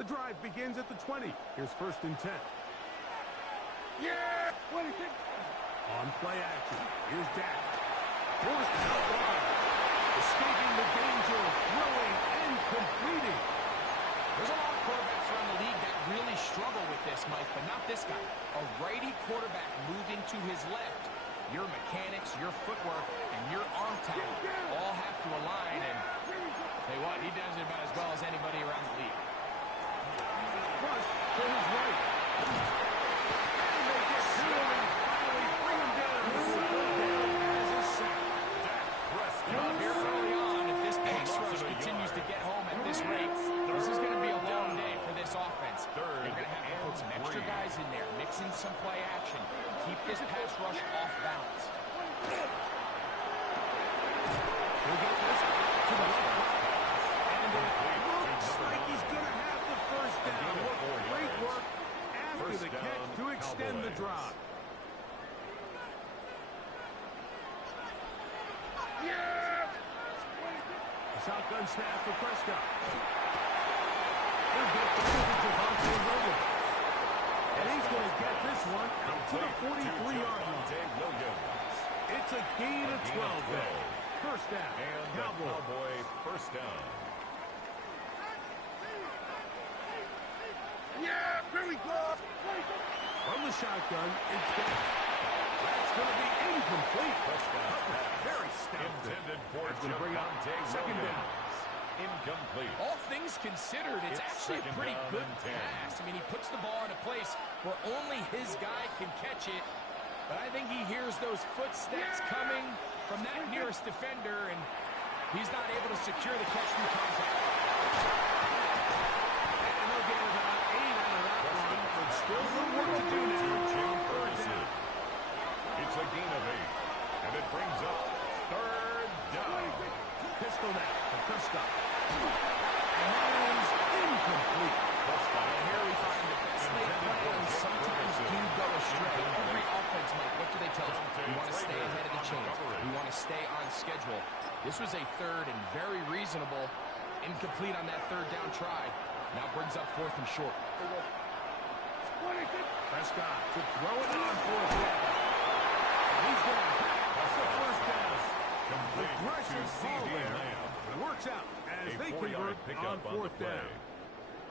The drive begins at the 20. Here's 1st and 10. Yeah! 26. On play action. Here's Dak. Forced out wide. Escaping the danger of throwing and completing. There's a lot of quarterbacks around the league that really struggle with this, Mike, but not this guy. A righty quarterback moving to his left. Your mechanics, your footwork, and your arm talent all have to align, and tell you what, he does it about as well as anybody around the league. Rush to his right. And they get to him and finally bring him down. As a sack. Well, here early on, if this pass rush continues to get home at this rate, this is going to be a long day for this offense. They're going to have to put some extra guys in there, mix in some play action, keep this pass rush off balance. He'll get this to the left. And it looks like he's going to have the first down. Great work after the catch to extend the drive. Shotgun snap for Prescott. He'll get the Javonte Williams. And he's going to get this one out to the 43-yard line. It's a gain of 12 there. First down. And Cowboy first down. Yeah, here we go. From the shotgun, it's down. That's going to be incomplete. Very stout. Intended for That's going to bring up second down. Incomplete. All things considered, it's actually a pretty good pass. I mean, he puts the ball in a place where only his guy can catch it. But I think he hears those footsteps coming from that nearest defender, and he's not able to secure the catch through contact. And he'll get about 8 out of that one, but still some work to do now. It's a gain of 8, and it brings up third down. Pistol now for Prescott. And that is incomplete. And here we find the best laid plans sometimes do go astray. Every offense, Mike, what do they tell us? We want to stay ahead of the chains. We want to stay on schedule. This was a third and very reasonable. Incomplete on that third down try. Now brings up 4th and short. Prescott to throw it on 4th down. He's going to pass the first down. Aggressive call there. Works out as they convert on 4th down.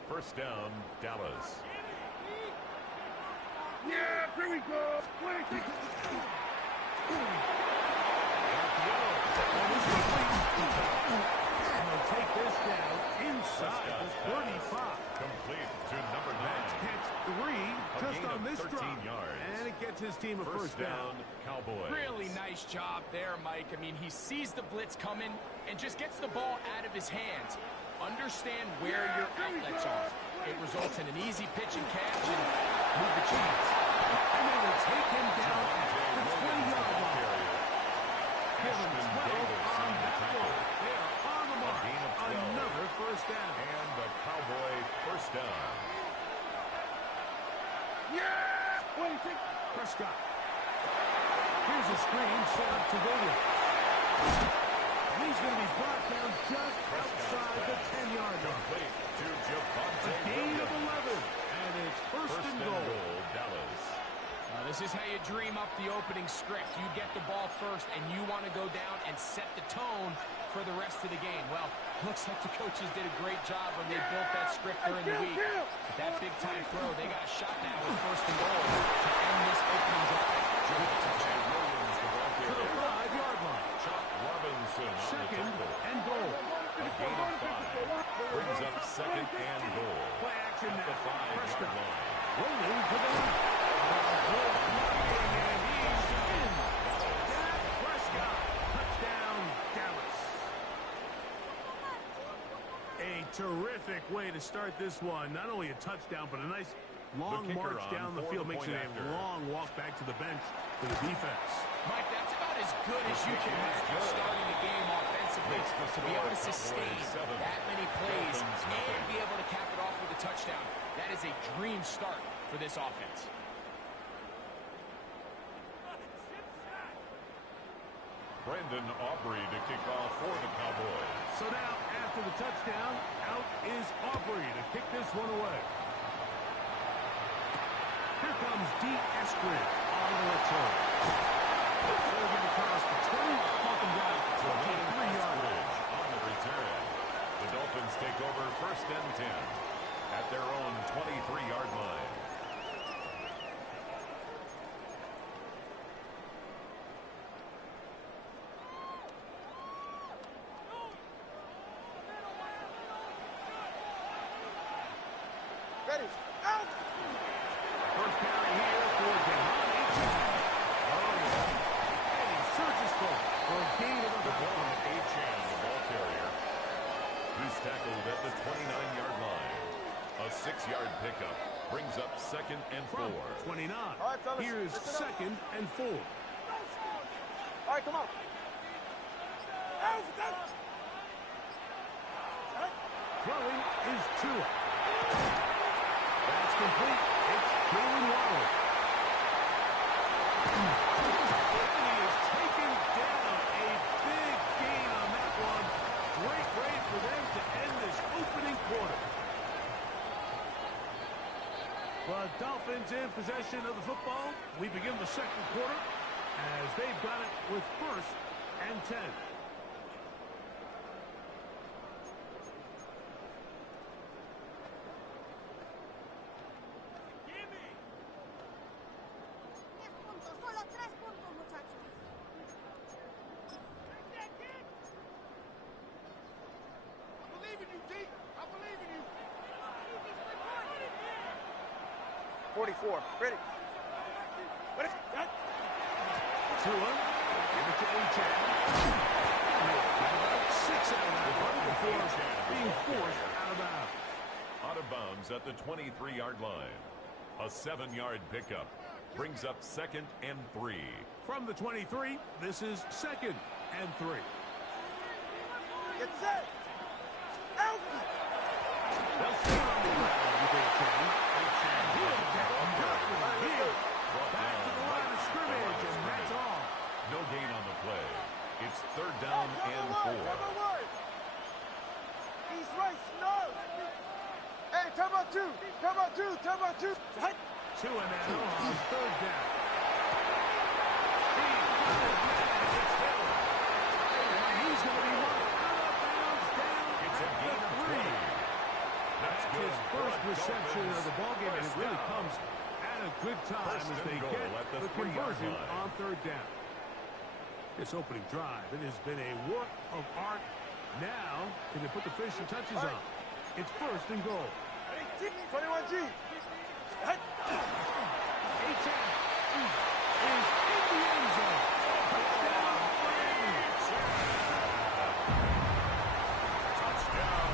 First down, Dallas. Yeah, here we go. 26. And they'll take this down inside the 35. Complete to number 9. That's catch 3 just on this drive. Yards. And it gets his team a first down. Cowboys. Really nice job there, Mike. I mean, he sees the blitz coming and just gets the ball out of his hands. Understand where your outlets are. It results in an easy pitch and catch and move the chains. And they will take him down at the 20-yard line. Give him 12 on that goal. They are on the mark. Another first down. And the Cowboy first down. Yeah! 26. Prescott. Here's a screen set up to Williams. And he's going to be brought down just outside the 10-yard line. Complete to Javonte A gain of Williams. 11. And it's first and goal. Dallas. This is how you dream up the opening script. You get the ball first, and you want to go down and set the tone for the rest of the game. Well, looks like the coaches did a great job when they built that script during the week. But that big-time throw, they got a shot now with first and goal to end this opening drive. To the 5-yard line. Chuck Robinson on Second the tackle. and goal. A gain of 5 brings up second and goal. Play action At the now. 5-yard Prescott line. rolling to the left. And he's in. Dak Prescott. Touchdown, Dallas. A terrific way to start this one. Not only a touchdown, but a nice long march down the field. Makes it a long walk back to the bench for the defense. Mike, that's about as good as you can imagine starting the game offensively. To be able to sustain that many plays and be able to cap it off with a touchdown, that is a dream start for this offense. Brandon Aubrey to kick off for the Cowboys. So now, after the touchdown, out is Aubrey to kick this this one away. Here comes D'Esprit on the return. They're going to cross the 20, mark him down to 23-yard line. On the return, the Dolphins take over 1st and 10 at their own 23-yard line. Ready. Out. First carry here for Devon. Oh, yeah. And he surges for a gain of about 5. Achan, the ball carrier. He's tackled at the 29-yard line. A 6-yard pickup brings up 2nd and 4. From 29. All right, fellas, Here's listen up. 2nd and 4. All right, come on. Out. Throwing is Tua. That's complete. It's Jalen Waddle. He is taken down. A big gain on that one. Great way for them to end this opening quarter. But Dolphins in possession of the football. We begin the 2nd quarter as they've got it with 1st and 10. Solo 3 puntos, muchachos. I believe in you, D. I believe in you. 44. Ready. Ready. Tua, give it to Achan. About 6 out of that one before being forced out of bounds. Out of bounds at the 23-yard line. A 7-yard pickup brings up 2nd and 3. From the 23, this is 2nd and 3. Get set. Out. They'll stay on the ground with Achan. He'll get nothing here. Back to the line of scrimmage, and that's all. No gain on the play. It's 3rd down and 4. He's right. No. Hey, time out 2. Time out 2. Time out 2. Tua now on 3rd down. He's going to be run out of bounds down It's a at gain the of 3. 3. That's his first reception of the ballgame, and it really comes at a good time as they get the conversion on 3rd down. This opening drive, it has been a work of art. Now, can they put the finishing touches on? It's 1st and goal. 21G. Achan is in the end zone. Touchdown, Touchdown,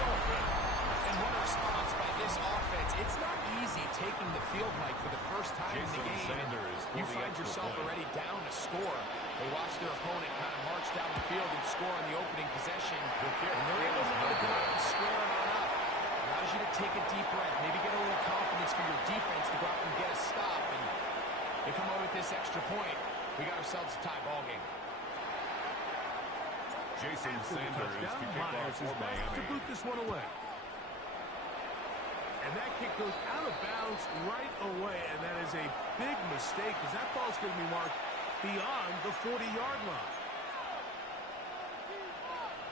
Dolphins. And what a response by this offense. It's not easy taking the field mic for the first time in the Jason game. Sanders for You the find extra yourself point. already down to score. They watch their opponent kind of march down the field and score on the opening possession. And they're able to go out and square it on up. Allows you to take a deep breath, maybe get a little confidence for your defense to go out and get a stop. And they come away with this extra point. We got ourselves a tie ball game. Jason Sanders to touchdown. kick off Myers for is back to Miami. boot this one away. And that kick goes out of bounds right away, and that is a big mistake because that ball's going to be marked beyond the 40-yard line.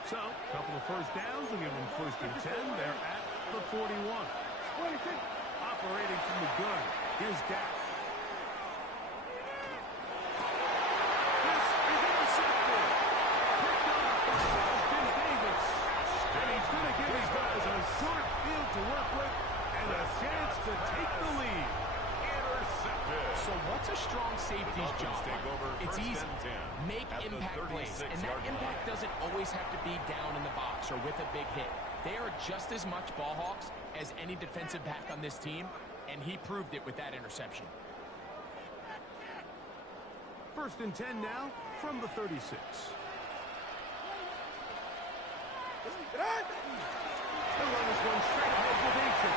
So, a couple of first downs will give them 1st and 10. They're at the 41. Operating from the gun. Here's Dak. This is intercepted. Picked up by Austin Davis. And he's going to give these guys a short field to work with and a chance to take the lead. Intercepted. So what's a strong safety's Dolphins job? take over It's 1st easy. and 10 Make at the impact plays. And that 36-yard line. impact doesn't always have to be down in the box or with a big hit. They are just as much ball hawks as any defensive back on this team, and he proved it with that interception. 1st and 10 now from the 36. They'll run this one straight ahead with Achan.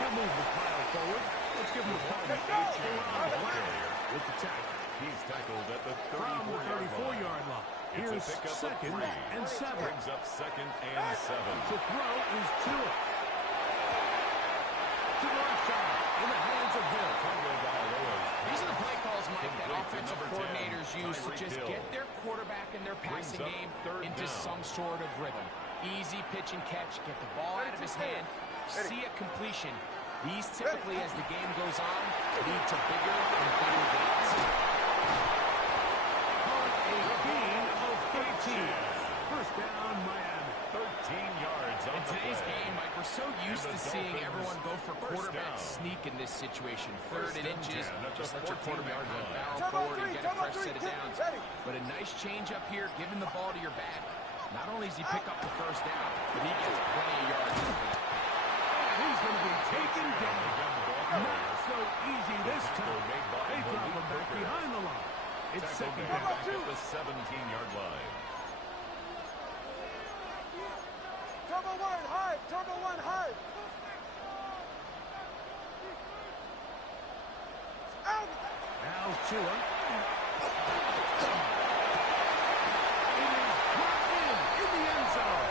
He'll move the pile forward. Let's give him a call. Achan with the tackle. He's tackled at the From the 34-yard line. 34-yard line. It's Here's a pickup of 2nd 3. and 7. Brings up 2nd and 7. To throw is Tua. To the left side, in the hands of Hill. These are the play calls, Mike, that Complete to offensive number 10, coordinators use to just Hill. get their quarterback and their passing Brings up game 3rd into down. some sort of rhythm. Easy pitch and catch, get the ball out of his hand, see a completion. These typically, as the game goes on, lead to bigger and bigger gains. Call it a gain of 13. First down, Miami. 13 yards on In the today's play. game, Mike, we're so used And to the seeing Dolphins, everyone go for first quarterback down. sneak in this situation. 3rd and and inches, 10 at the just let your quarterback 14-yard kind of line. barrel Time out forward and three, get a time out fresh three, set of get downs. ready. But a nice change up here, giving the ball to your back. Not only does he pick up the first down, but he gets plenty of yards for that. He's going to be taken down. Not so easy this time. Made by They drop him Malik back Hooker. behind the line. It's Tackle 2nd made down. back at the 17-yard line. Turbo 1, high. Turbo 1, high. Out. Now Tua. It is brought in the end zone.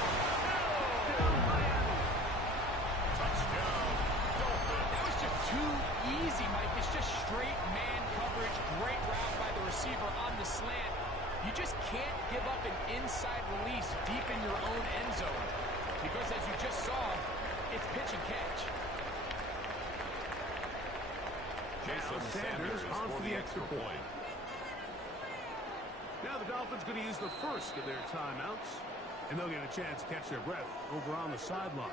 Touchdown, Miami. Touchdown, Dolphins. That was just too easy, Mike. It's just straight man coverage. Great route by the receiver on the slant. You just can't give up an inside release deep in your own end zone. Because as you just saw, it's pitch and catch. Jason Sanders on for for the extra point. Now the Dolphins going to use the first of their timeouts, and they'll get a chance to catch their breath over on the sideline.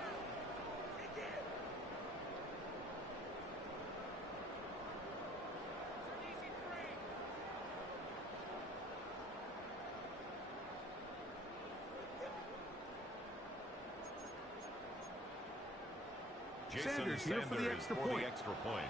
Jason Sanders here for the extra point.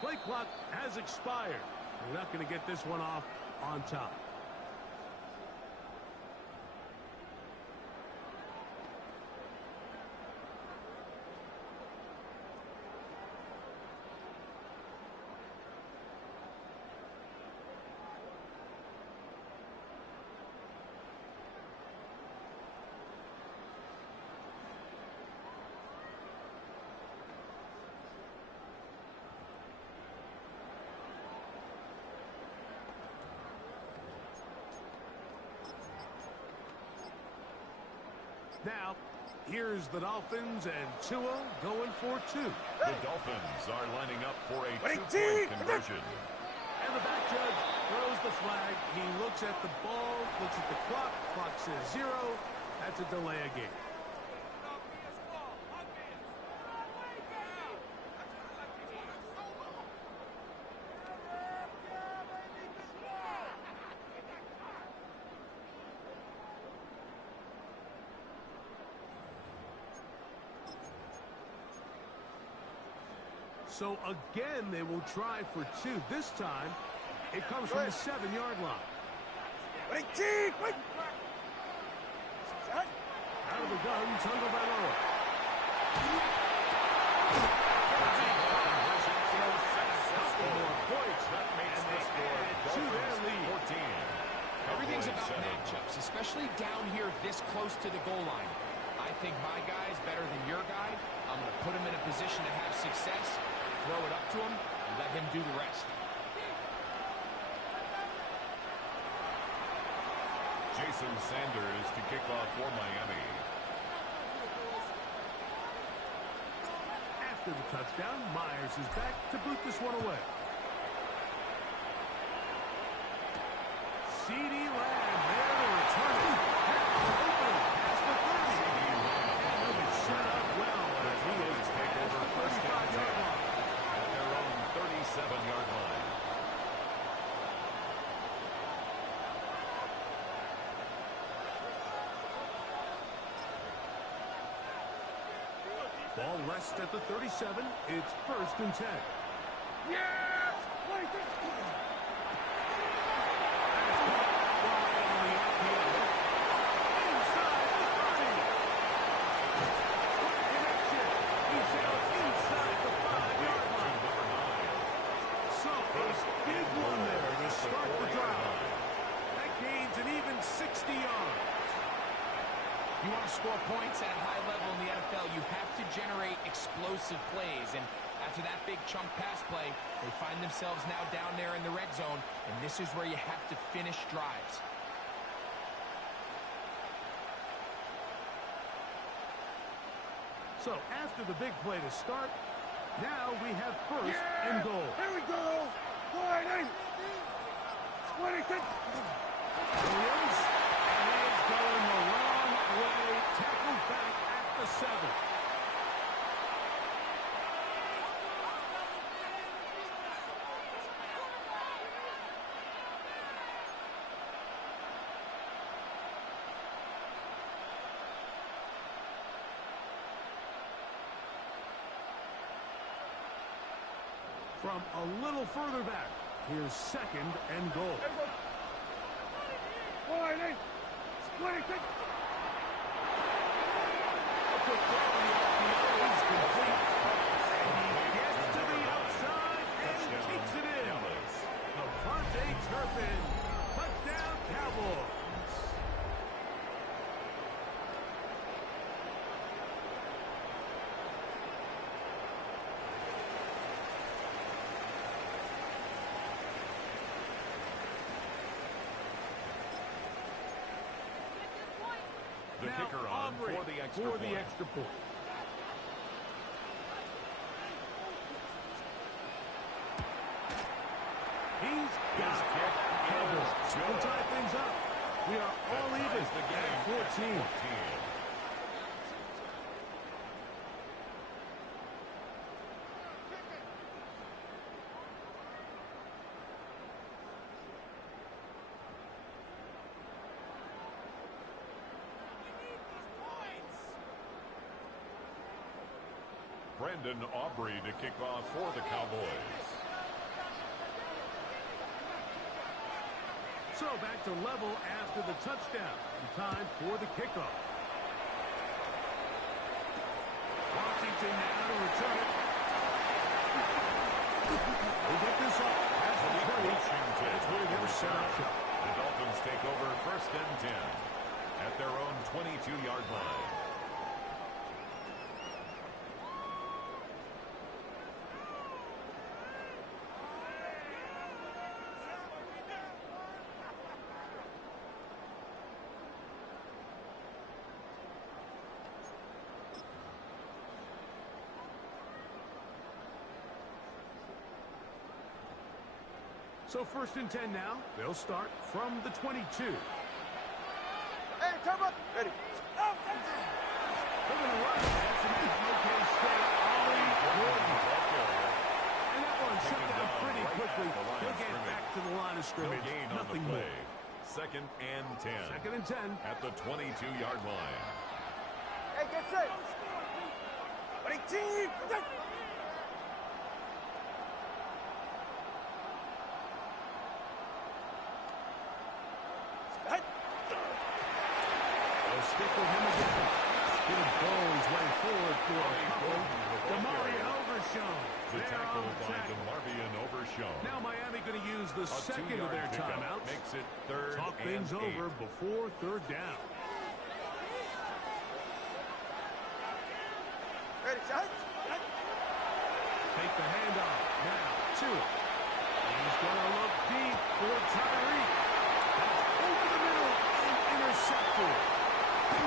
Play clock has expired. We're not going to get this one off on top. Now, here's the Dolphins and Tua going for 2. The Dolphins are lining up for a 2-point conversion. And the back judge throws the flag. He looks at the ball, looks at the clock. Clock says 0. That's a delay of game. So again, they will try for 2. This time, it comes from the 7-yard line. Wait, T! Wait! Out of the gun, Tagovailoa. To their lead. 14. Everything's about 7. matchups, especially down here this close to the goal line. I think my guy's better than your guy. I'm going to put him in a position to have success, throw it up to him, and let him do the rest. Jason Sanders to kick off for Miami. After the touchdown, Myers is back to boot this one away. CeeDee Lamb there to return it. Open past the 30. And they'll be set up well as he is Take over at the first down 35-yard line. at their own 37-yard line. Ball rest at the 37. It's 1st and 10. Yes! Big one there to start the drive. That gains an even 60 yards. If you want to score points at a high level in the NFL, you have to generate explosive plays. And after that big chunk pass play, they find themselves now down there in the red zone. And this is where you have to finish drives. So after the big play to start, now we have 1st and goal. Here we go. Wide 26. Williams, and he is going the wrong way. Tackled back at the 7. From a little further back, here's 2nd and goal. Wide 26. He gets to the outside and takes it in. Levante Turpin, touchdown Cowboys. The kicker on for the extra point. He's got it. Cowboys will tie things up. We are all even at 14. Brendan Aubrey to kick off for the Cowboys. So back to level after the touchdown. Time for the kickoff. Washington now to return it. We'll get this off. That's the play. That's where they were set up. The Dolphins take over 1st and 10 at their own 22-yard line. So 1st and 10 now. They'll start from the 22. Hey, time up. Ready. They're going to run. That's an okay stay. Ollie Gordon. And that one shut down pretty quickly. He'll get back to the line of scrimmage. Nothing more. 2nd and 10. 2nd and 10. At the 22-yard line. Hey, get set. Ready, team. Stick with him again. Good Bones way forward for a couple. DeMarvion Overshown. The tackle by DeMarvion Overshown. Now Miami going to use the second of their timeouts. Makes it 3rd Talk and things 8. over before 3rd down. Ready, shot. Take the handoff. Now to it. He's going to look deep for Tyreek. That's over the middle and intercepted. And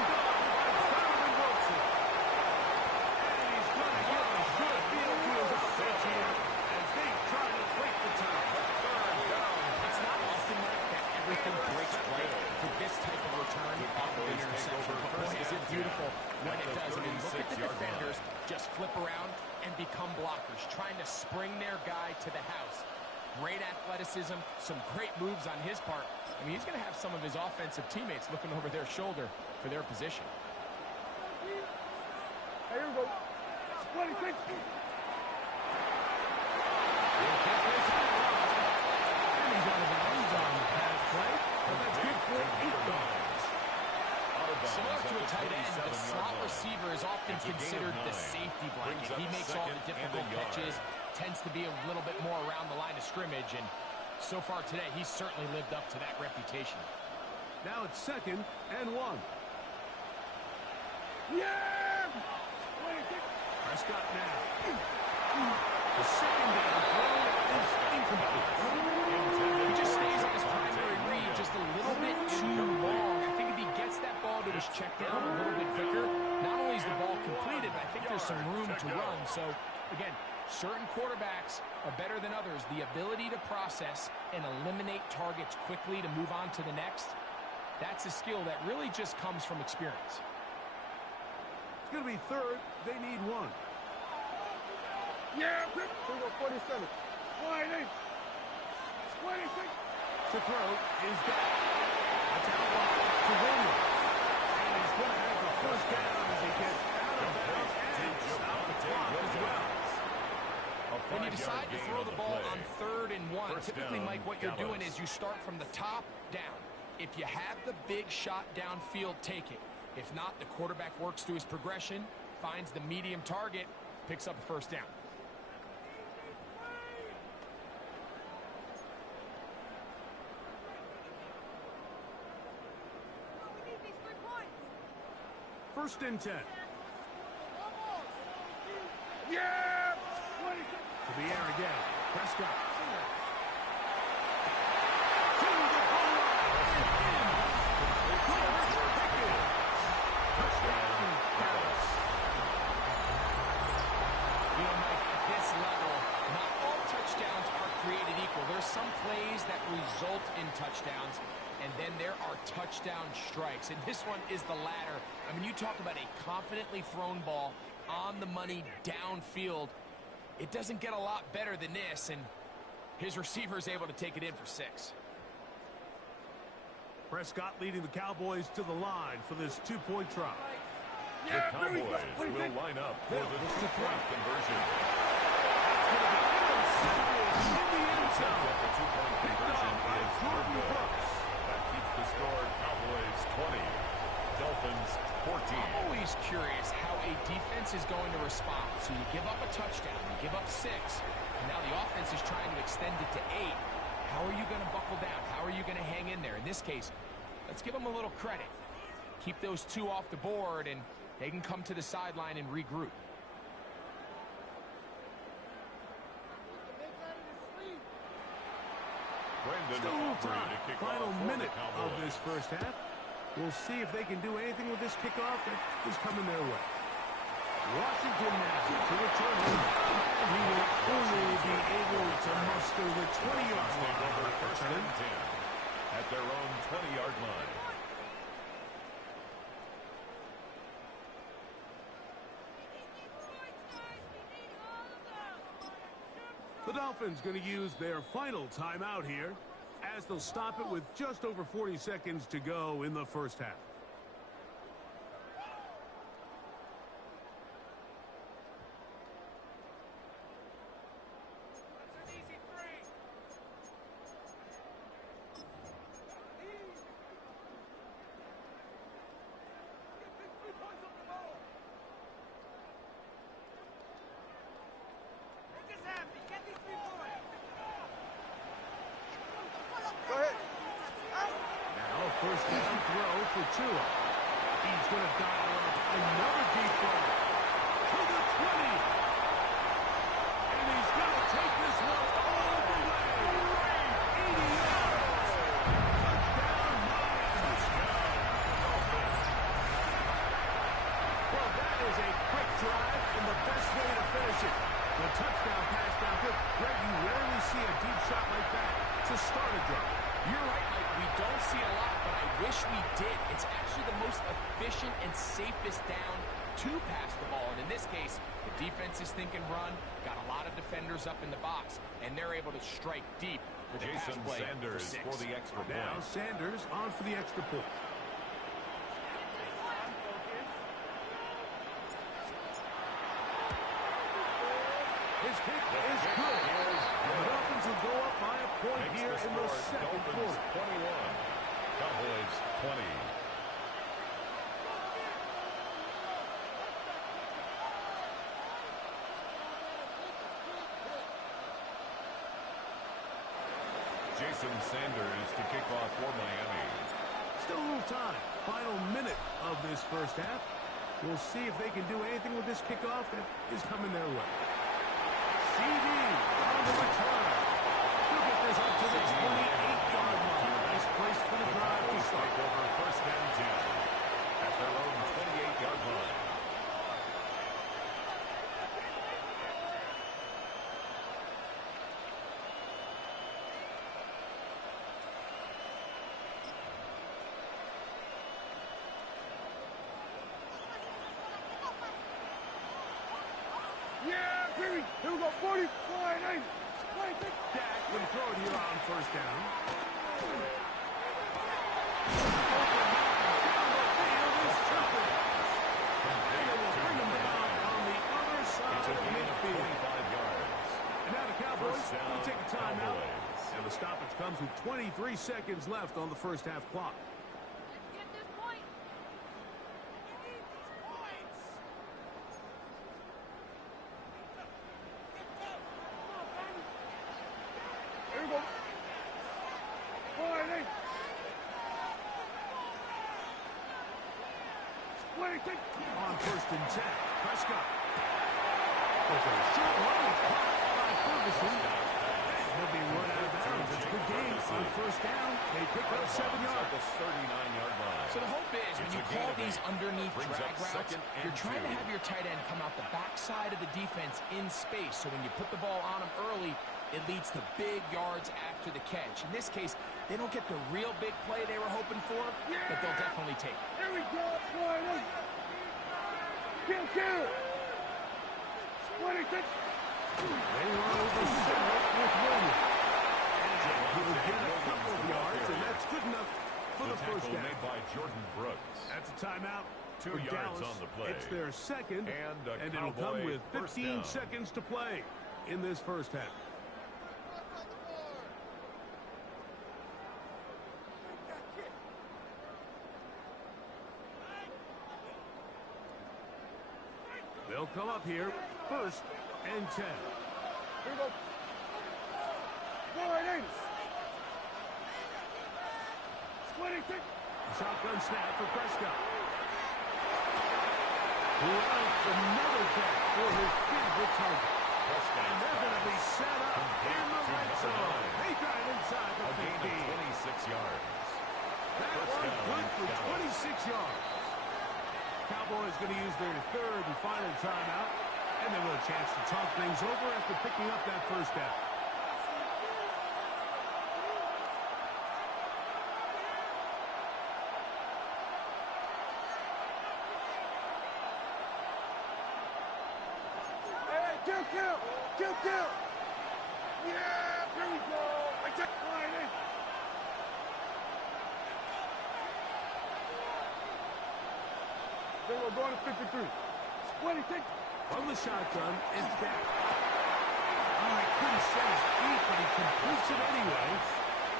he's going to give a good field to his offense here as they try to break the tie. 3rd down. It's not often that everything breaks right for this type of return off of an interception. But boy, is it beautiful when it does. I mean, look at the defenders just flip around and become blockers, trying to spring their guy to the house. Great athleticism, some great moves on his part. I mean, he's going to have some of his offensive teammates looking over their shoulder for their position. Here we go. 26. And he's out of bounds on the pass play, but that's good for 8 yards. Similar to a tight end, the slot receiver is often considered the safety blanket. He makes all the difficult catches, tends to be a little bit more around the line of scrimmage, and so far today, he's certainly lived up to that reputation. Now it's 2nd and 1. Yeah! 26. Prescott now. The second down throw is incomplete. He just stays on his primary read just a little bit too long. I think if he gets that ball to his check down a little bit quicker, not only is the ball completed, but I think there's some room to run. So, again, certain quarterbacks are better than others. The ability to process and eliminate targets quickly to move on to the next, that's a skill that really just comes from experience. It's going to be 3rd. They need 1. Yeah, 47. 28. 26. To throw is down. That's out wide to Williams. And he's going to have the first down as he gets out of bounds and stop the clock as well. When you decide to throw the ball on 3rd and 1, typically, Mike, what you're doing is you start from the top down. If you have the big shot downfield, take it. If not, the quarterback works through his progression, finds the medium target, picks up a first down. We need these 3 points. 1st and 10. Yeah! 26. To the air again. Prescott. Some plays that result in touchdowns, and then there are touchdown strikes. And this one is the latter. I mean, you talk about a confidently thrown ball on the money downfield. It doesn't get a lot better than this, and his receiver is able to take it in for 6. Prescott leading the Cowboys to the line for this 2-point try. The Cowboys will line up for the 2-point conversion. The 2-point conversion is good. That keeps the score Cowboys 20, Dolphins 14. I'm always curious how a defense is going to respond. So you give up a touchdown, you give up 6, and now the offense is trying to extend it to 8. How are you going to buckle down? How are you going to hang in there? In this case, let's give them a little credit. Keep those 2 off the board, and they can come to the sideline and regroup. Still time. Final minute of this first half. We'll see if they can do anything with this kickoff that is coming their way. Washington now to return him. And he will only be able to muster the 20-yard line. First and 10 at their own 20-yard line. The Dolphins going to use their final timeout here as they'll stop it with just over 40 seconds to go in the first half. Go ahead. Now, first down throw for Tua. He's going to dial up another deep ball to the 20. And he's going to take this one all the way. 80 yards. Touchdown, Miami. Well, that is a quick drive and the best way to finish it. The touchdown pass downfield. Greg, you rarely see a deep shot like that to start a drive. You're right, Mike. We don't see a lot, but I wish we did. It's actually the most efficient and safest down to pass the ball. And in this case, the defense is thinking run, got a lot of defenders up in the box, and they're able to strike deep with a pass play Sanders for the extra point. Now Sanders on for the extra point. in the score, second Dolphins quarter. 21, Cowboys 20. Jason Sanders to kick off for Miami. Still a little time. Final minute of this first half. We'll see if they can do anything with this kickoff that is coming their way. CD on the return. He'll get this up to the 28-yard line. Nice place for the drive to start. Take over first and 10 at their own 28-yard line. Yeah, baby. Here we go, 40. Fly, nice. Dak will throw it here on first down. It's a gain of 25 yards. And now the Cowboys First down, will take a timeout. Cowboys. And the stoppage comes with 23 seconds left on the first half clock. Let's get this point. We need these points. Here we go. Fly, nice. 26. On first and 10, Prescott. There's a short run caught by Ferguson. He'll be run out of bounds. It's a good game on first down. They pick up 7 At yards. the 39-yard line. So the hope is when It's you a call gain of these 8. underneath Brings drag up routes, second and you're trying to 2. have your tight end come out the backside of the defense in space. So when you put the ball on him early, it leads to big yards after the catch. In this case, they don't get the real big play they were hoping for, but they'll definitely take it. Here we go. Fly, nice. Kill. 26. They run over center with Williams. And he will get a couple of yards, and that's good enough for the first tackle down. made by Jordan Brooks. That's a timeout 2 for yards Dallas. on the play. It's their second, And a it'll come Cowboy with first 15 down. seconds to play in this first half. They'll come up here, first and 10. Here we go. Fly, nice. 26. Shotgun snap for Prescott. Who else another catch for his favorite target. And they're going to be set up in the red zone. They got it inside the A gain 15. of 26 yards. That First one down, good for Dallas. 26 yards. Cowboys going to use their third and final timeout. And they will have a chance to talk things over after picking up that first down. Hey, kill. Yeah, here we go. I take fly, nice. Then we're going to 53. 26. From the shotgun, it's Dak. Oh, he couldn't set his feet, but he completes it anyway.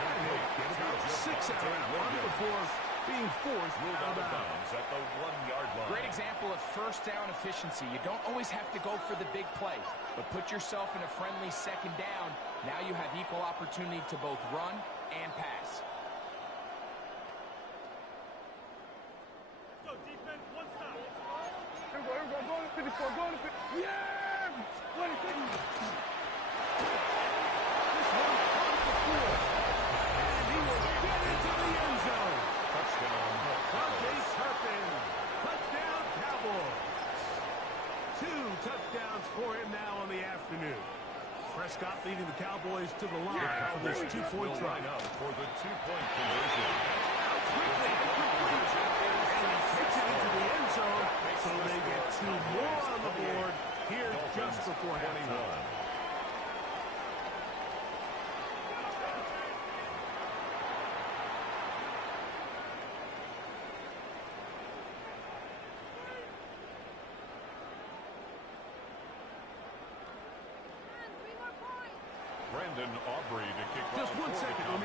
And he'll get about 6 out of that one before being forced Ruled out out of of bounds. bounds at the 1-yard line. Great example of first down efficiency. You don't always have to go for the big play, but put yourself in a friendly second down. Now you have equal opportunity to both run and pass. Here we go. Going to 54. Going to 50. Yeah! 26. This one on the floor. And he will get into the end zone. Touchdown, Devontae Dallas. Turpin. Touchdown, Cowboys. 2 touchdowns for him now on the afternoon. Prescott leading the Cowboys to the line for this Cowboys two-point will try. line up for the 2-point conversion. Quickly complete. And he kicks it into the end zone, so they get 2 more on the board here just before halftime. 21. And 3 more points. Brandon Aubrey to kick Just off 1 for the second Cowboys.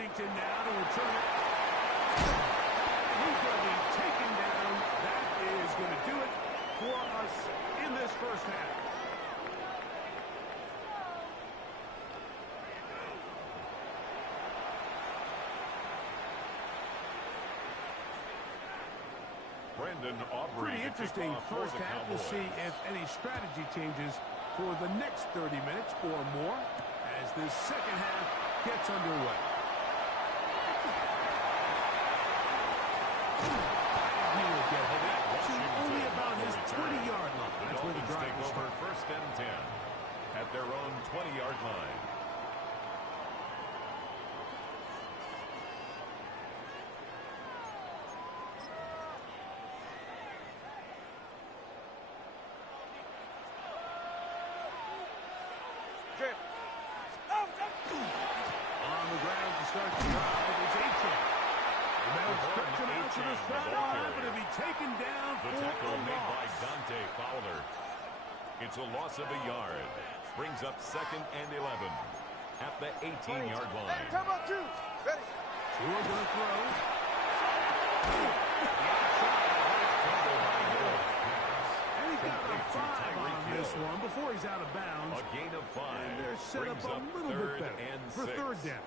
Washington now to return it. He's going to be taken down. That is going to do it for us in this first half. Pretty interesting first half. We'll see if any strategy changes for the next 30 minutes or more as this second half gets underway. He will get to only about his 20-yard line. That's where the drive will start. First and 10 at their own 20-yard line. On the ground to start the drive is Aiken. And they'll stretch him out to the sideline, but he'll be taken down The for tackle a made by loss. Dante Fowler. It's a loss of a yard. Brings up second and 11 at the 18-yard line. Hey, time out 2. Ready. Tua going to throw. And he got a 5 on this one before he's out of bounds. A gain of 5. And they're set up Brings a up little third bit better and for 6. third down.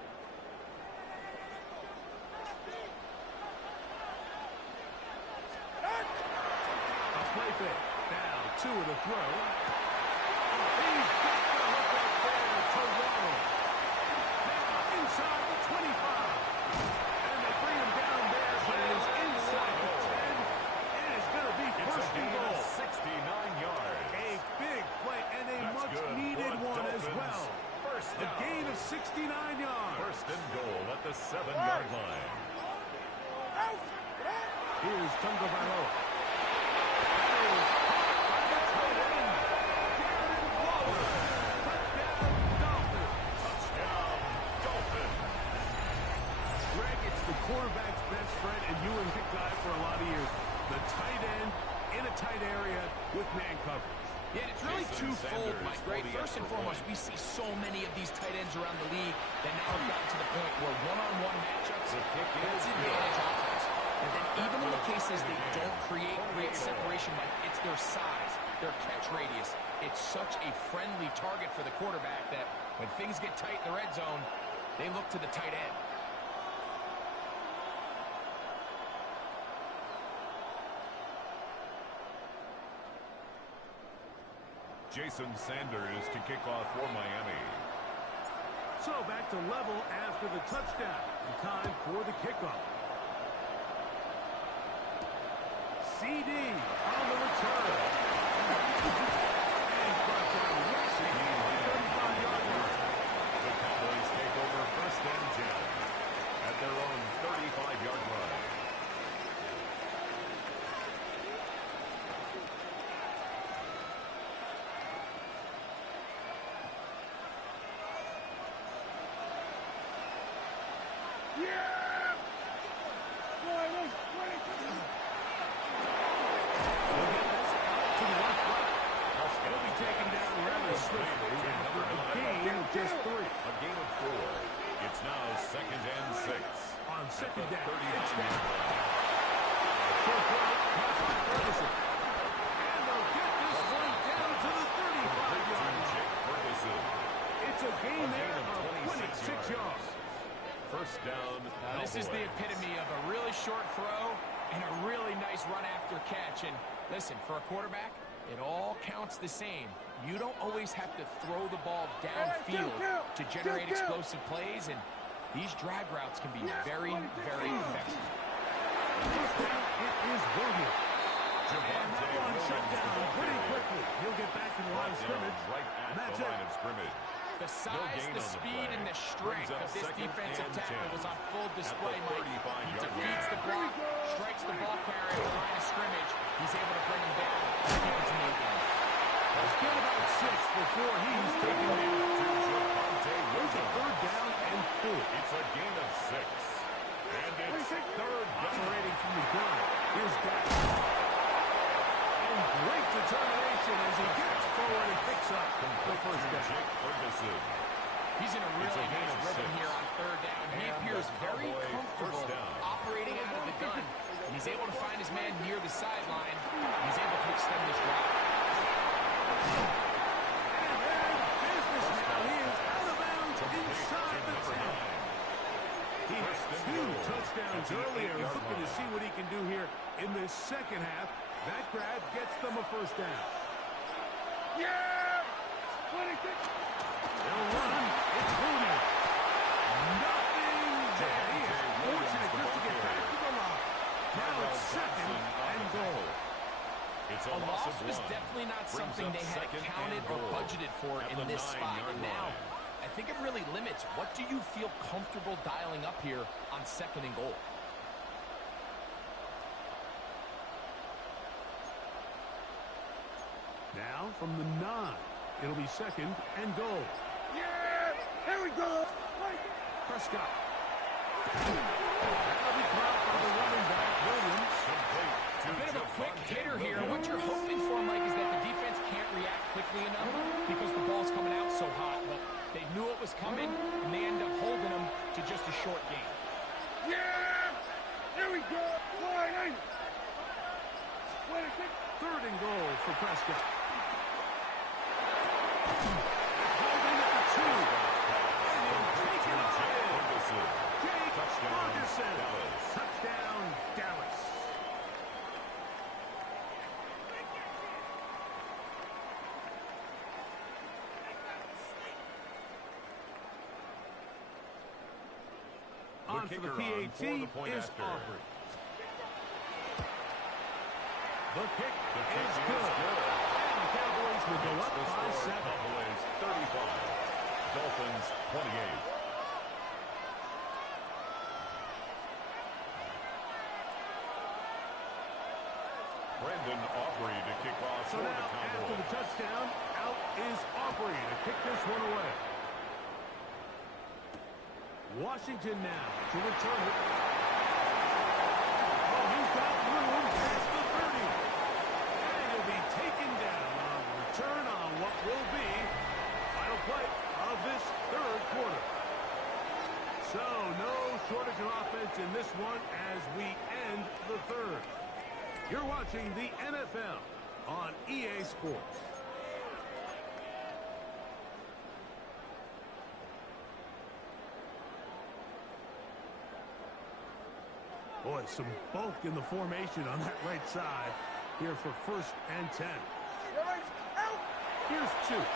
A play fake. Now Tua to throw. He's got the hook up there to Waddle. Now inside the 25. And they bring him down there, but it is inside the 10. And it's going to be first and goal. 69 yards. A big play and a That's good much-needed for the one as Dolphins. well. First A down. gain of 69 yards. First and goal at the 7-yard line. Here's Tunga Vailoa. Touchdown, Dolphins. Greg, it's the quarterback's best friend, and you were that guy for a lot of years. The tight end in a tight area with man coverage. Yeah, and it's really Jason twofold, Sanders Mike. for Right? the First and extra foremost, point. we see so many of these tight ends around the league that now have gotten to the point where one-on-one matchups, The kick that's is advantage offense. And then even in the cases they don't create great separation, Mike, it's their size, their catch radius. It's such a friendly target for the quarterback that when things get tight in the red zone, they look to the tight end. Jason Sanders to kick off for Miami. So back to level after the touchdown. And time for the kickoff. CD on the return. And he's brought down racing on the 35-yard line. The Cowboys take over first and 10 at their own 35-yard line. Just 3. A gain of 4. It's now second and 6. On second down, 39 it's down. yard line. Short throw, pass on Ferguson. And they'll get this one down to the 35-yard line. Jake Ferguson. It's a gain there of of 26 yards. First down. Now, this is the epitome of a really short throw and a really nice run after catch. And listen, for a quarterback, it all counts the same. You don't always have to throw the ball downfield to generate explosive plays, and these drag routes can be very, very effective. First down, it is Williams. And that one shut down pretty quickly. He'll get back to the line of scrimmage. Right at And that's the it. line of scrimmage. The size, the speed, and the strength of this defensive tackle was on full display, Mike. He defeats the block, strikes the ball carrier at the line of scrimmage. He's able to bring him down and keep him to the game. It's been about 6 before he's taken down. It's a third down and 4. It's a gain of 6. And it's third down. Operating from the gun. Here's Dak. And great determination as he gets forward and picks up the first down. Jake Ferguson. He's in a really nice rhythm here on third down. He appears second half. That grab gets them a first down. Yeah! 26. They'll run. It's Mooney. Nothing there. He is fortunate just to get back to the line. Now it's second and goal. It's A loss of was one. definitely not Brings something up they had second counted and or goal budgeted for at in the this spot. 9-yard And now, line. I think it really limits. What do you feel comfortable dialing up here on second and goal? Now from the 9. It'll be second and goal. Yeah! Here we go! Prescott. That'll be caught by the running back, Williams. A bit of a quick hitter here. What you're hoping for, Mike, is that the defense can't react quickly enough because the ball's coming out so hot. But they knew it was coming, and they end up holding them to just a short gain. Yeah! Here we go! Line 26. Third and goal for Prescott. Holding at the 2. And he'll take it all in. Jake Ferguson. Touchdown, Dallas. On for the PAT is Aubrey. The kick is good. And the Cowboys will go up by 7. Cowboys 35. Dolphins 28. Brandon Aubrey to kick off So for now, the after Cowboys. the touchdown, out is Aubrey to kick this one away. Washington now to return it. Oh, he's got room past the 30. And he'll be taken down on the return on what will be the final play of this third quarter. So, no shortage of offense in this one as we end the third. You're watching the NFL on EA Sports. Boy, some bulk in the formation on that right side here for first and 10. Here's 2. Left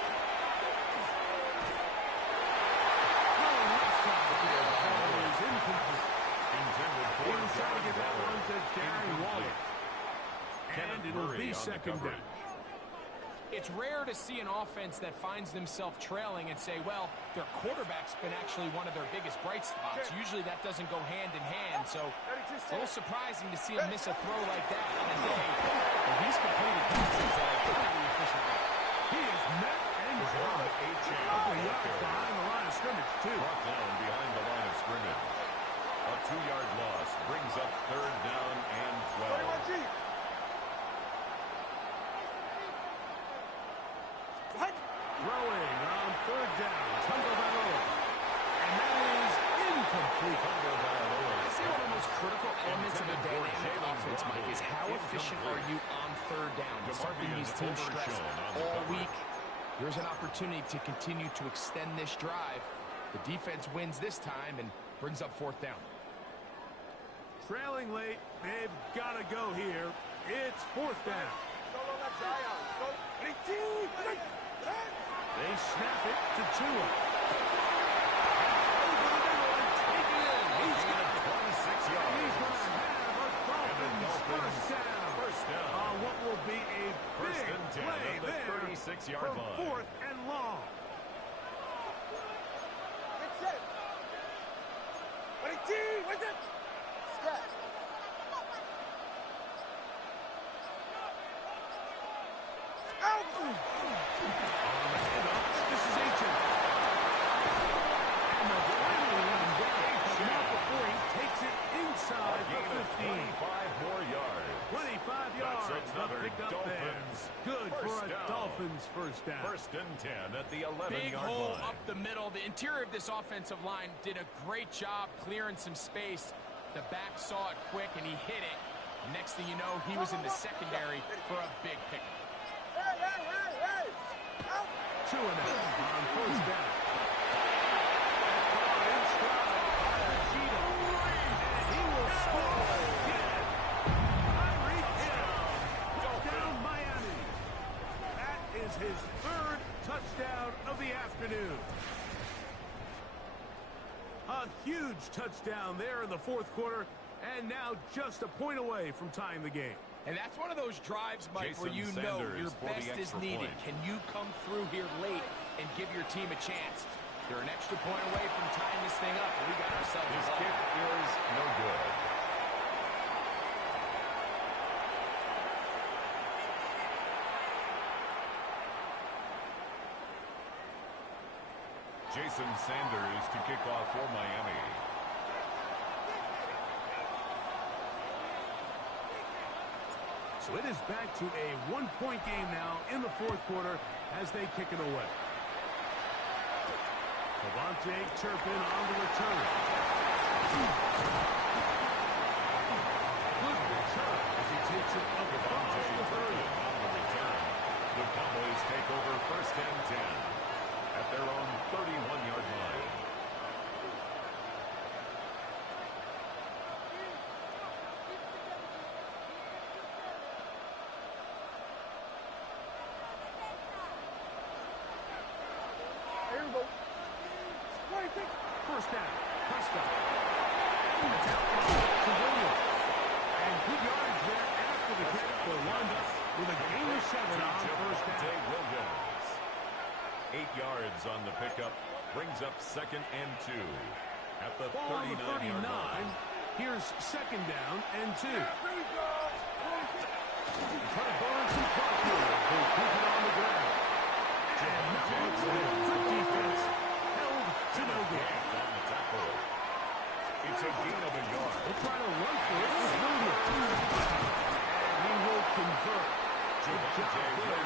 side here. The ball is incomplete. He was trying to get that one to Darren Waller. And it'll be second down. It's rare to see an offense that finds themselves trailing and say, well, their quarterback's been actually one of their biggest bright spots. Usually that doesn't go hand in hand, so it's a little surprising to see him miss a throw like that on a day where he's completed passes at a pretty efficient rate. He is met and gone. A couple of yards behind the line of scrimmage, too. Brought down behind the line of scrimmage. A 2-yard loss brings up third down and 12. Throwing on third down. Tagovailoa. And that is incomplete. I say one of the most critical elements of a dynamic offense, Mike, is how efficient are you on third down? It's something these teams stress all week. Here's an opportunity to continue to extend this drive. The defense wins this time and brings up fourth down. Trailing late. They've got to go here. It's fourth down. They snap it to Tua. Over the middle and take it in. He's got 26 yards. He's going to have a Dolphins first down. On what will be a First big and 10 play at the there 36-yard for line. fourth and long. This is Aiken. And the final one down. Not before he takes it inside the 15. 25 more yards. 25 yards. That's another Pick up Dolphins there. Good for first a down. Dolphins first down. First and 10 at the Big 11-yard hole line. up the middle. The interior of this offensive line did a great job clearing some space. The back saw it quick, and he hit it. And next thing you know, he was in the secondary for a big pickup. Two and out on first down. In stride by Cheetah. And he will score again. Tyreek Hill is his third touchdown of the afternoon. A huge touchdown there in the fourth quarter, and now just a point away from tying the game. And that's one of those drives, Mike, Jason where you know Sanders your for the best is extra needed. point. Can you come through here late and give your team a chance? They're an extra point away from tying this thing up, and we got ourselves His a ball. kick is no good. Jason Sanders to kick off for Miami. So it is back to a one-point game now in the fourth quarter as they kick it away. Devontae Turpin on the return. Good return as he takes it up across the 30. On the return, the Cowboys take over first and 10 at their own 31-yard line. Here we go. First down, Prescott. It's out to Williams. And good yardage there after the catch. They'll wind up with a gain of 7 on first down. Williams. 8 yards on the pickup, brings up second and 2 at the Ball on the 39-yard 39. line. Here's second down and 2. Try to burn some clock here. They'll keep it on the ground. And now it's a good defense. Held to no good. On the tackle. It's a gain of a yard. They'll try to run for it with Williams. And he will convert. Good job there.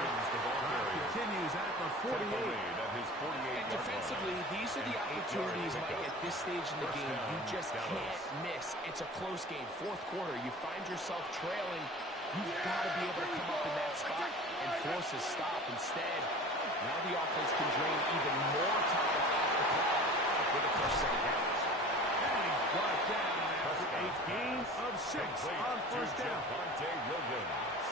Continues at the 48. At his 48-yard And defensively, these are the opportunities, Mike, at this stage in the game you just can't miss. It's a close game. Fourth quarter, you find yourself trailing. You've got to be able to come up in that spot and force a stop. Instead, now the offense can drain even more time off the clock with a first set of downs. And he's brought down after a gain of 6 on first down. Williams.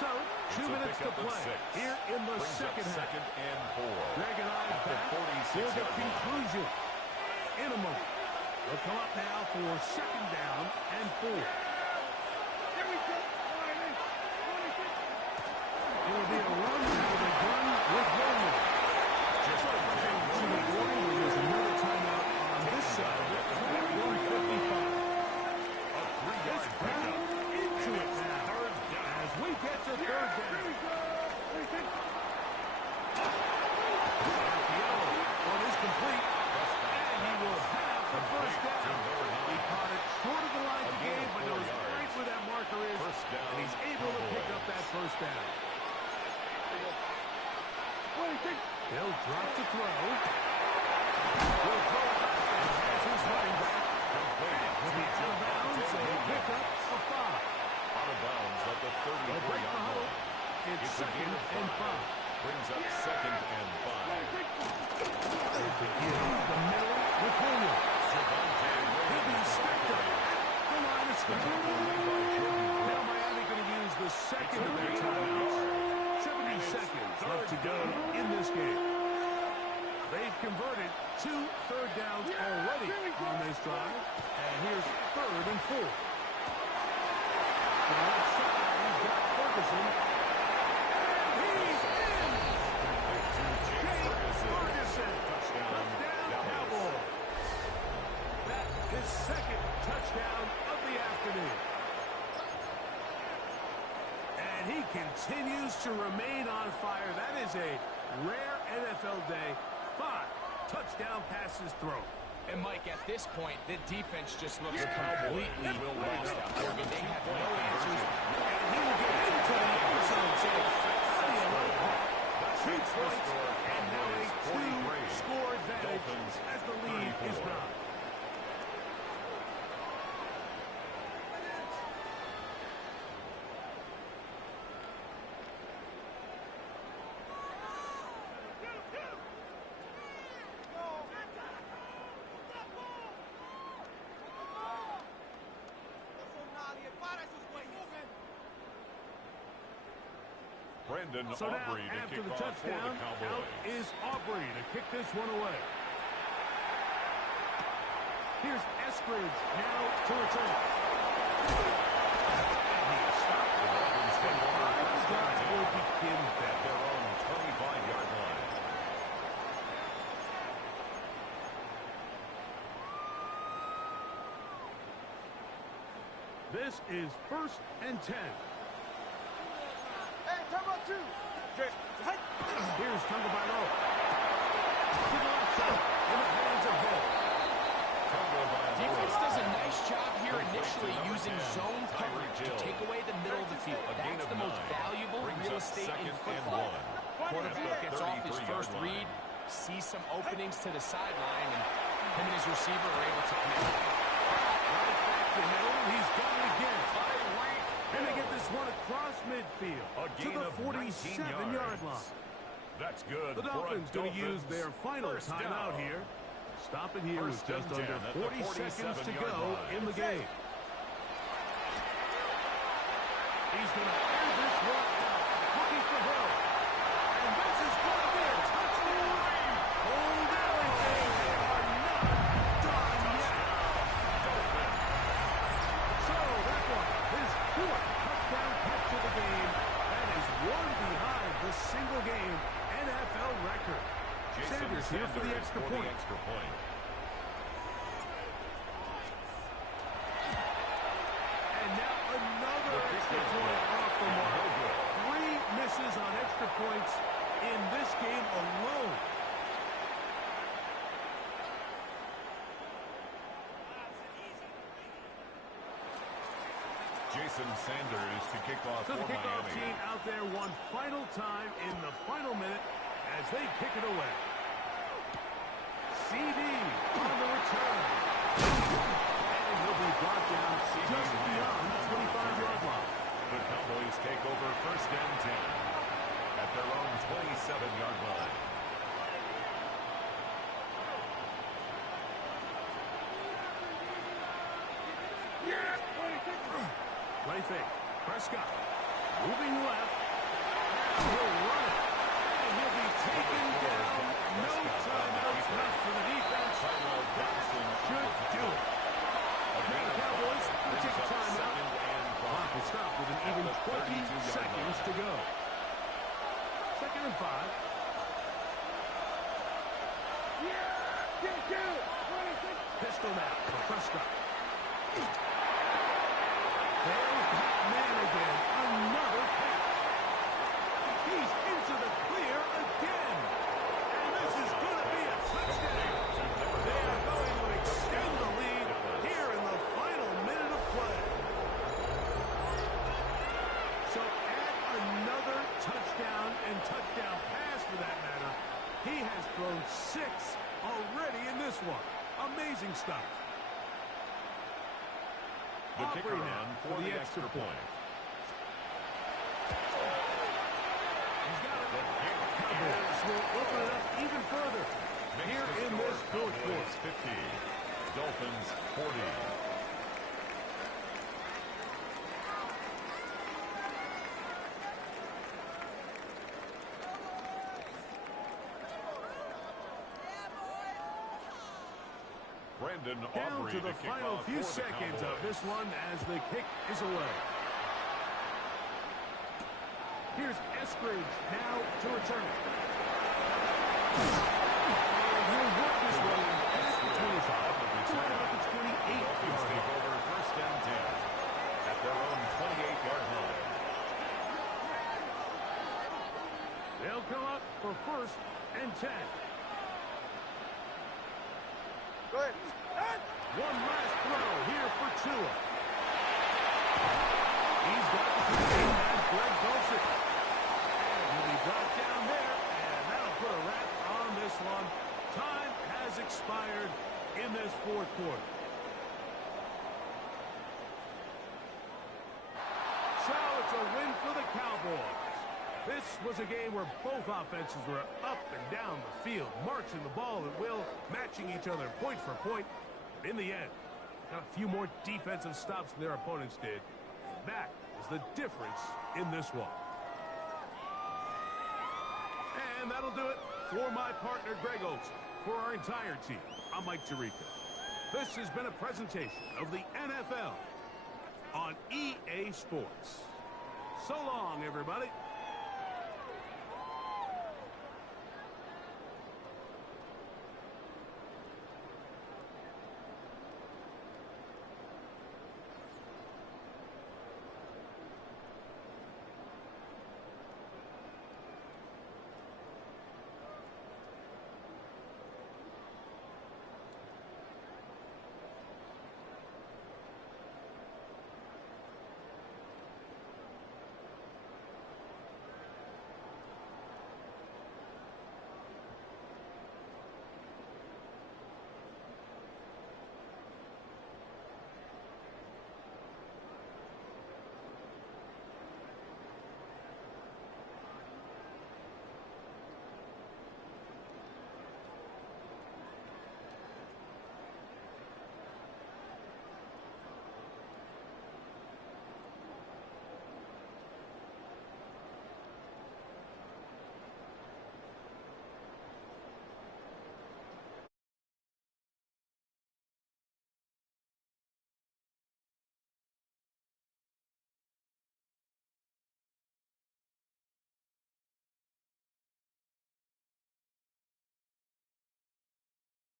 So, 2 minutes to play here in the second half. Second and 4. Greg and I At the back 46 for the yard line. conclusion in a moment. They'll come up now for second down and 4. It'll be a run out of the gun with Williams. Just like there's another timeout on this side at 1:55. A 3-yard pickup. Into it now as we get to third down. One is complete, and he will have the first down. He caught it short of the line to gain, but knows right where that marker is, and he's able to pick up that first down. He'll drop to throw. He'll throw it back and has his running back. He'll be out of bounds, and he'll pick up a 5. Out of bounds at the They'll break the 34-yard huddle. line. It's It's a gain second of and 5. 5. Brings up second and 5. They begin the middle with Williams. He'll be stacked up at the line of scrimmage. Now Miami going to use the second of their timeouts. 70 seconds left to go in this game. They've converted 2 third downs already on this drive. And here's third and 4. To the left side, he's got Ferguson. And he's in! James Ferguson. Touchdown, Cowboys. That his second touchdown of the afternoon. And he continues to remain on fire. That is a rare NFL day. 5 touchdown passes thrown. And, Mike, at this point, the defense just looks completely lost out there. I mean, they have no answers. And he will get into the end zone. So, how do you like that? 2 points, and now a 2-score advantage as the lead is gone. Brandon So now, Aubrey to after kick the off for touchdown, the out Cowboys. is Aubrey to kick this one away. Here's Eskridge now to return. And he stopped the Dolphins. The drive will begin At their own 25-yard line. This is 1st and 10. Hey, time out two. Here's Tagovailoa. To the left side. In the hands of Hill. Defense does a nice job here initially using zone coverage to take away the middle of the field. That's the most valuable real estate in football. Quarterback gets off his first read, sees some openings to the sideline, and him and his receiver are able to connect. Right back to Hill. He's got it again. And they get this one across midfield to the 47-yard line. That's good. The Dolphins going to use their final timeout here. Stop it here with just under 40 seconds to go in the game. He's going to end this one out. Looking for Hill. And this is going to be a touchdown. Hold everything. They are not done yet. So that one, his 4th touchdown catch of the game. That is one behind the single game NFL record. Sanders here for the extra point. And now another extra point off the mark. 3 misses on extra points in this game alone. Jason Sanders to kick off So for the kickoff Miami. team out there one final time in the final minute as they kick it away. CD on the return. And he'll be brought down just beyond the 25-yard line. The Cowboys take over 1st and 10 at their own 27-yard line. Play fake. Prescott moving left. And he'll run it. And he'll be taken down. No timeouts left for the defense. That should do it. Now the Cowboys will take a timeout. Clock will stop with an even 20 seconds to go. 2nd and 5. Pistol now for Prescott. There's that man again. Another pass. He's into the clear again. And this is going to be a touchdown. They are going to extend the lead here in the final minute of play. So add another touchdown and touchdown pass for that matter. He has thrown 6 already in this one. Amazing stuff. The kicker Aubrey on now for the extra point. He's got it. Cowboys will open it up even further here in this 4th quarter. 50. Dolphins 40. Brandon Down Aubrey to the kick final off few for the seconds of Cowboys. this one as the kick is away. Here's Eskridge now to return it. And he'll work this one past the 25 to right about the 28-yard Dolphins take line. over 1st and 10 at their own 28-yard line. They'll come up for 1st and 10. Go ahead. One last throw here for Tua. He's got the position as Greg Dulcich. And he'll be brought down there, and that'll put a wrap on this one. Time has expired in this 4th quarter. So it's a win for the Cowboys. This was a game where both offenses were up and down the field, marching the ball at will, matching each other point for point. In the end, got a few more defensive stops than their opponents did. That is the difference in this one. And that'll do it for my partner, Greg Olson. For our entire team, I'm Mike Tirico. This has been a presentation of the NFL on EA Sports. So long, everybody.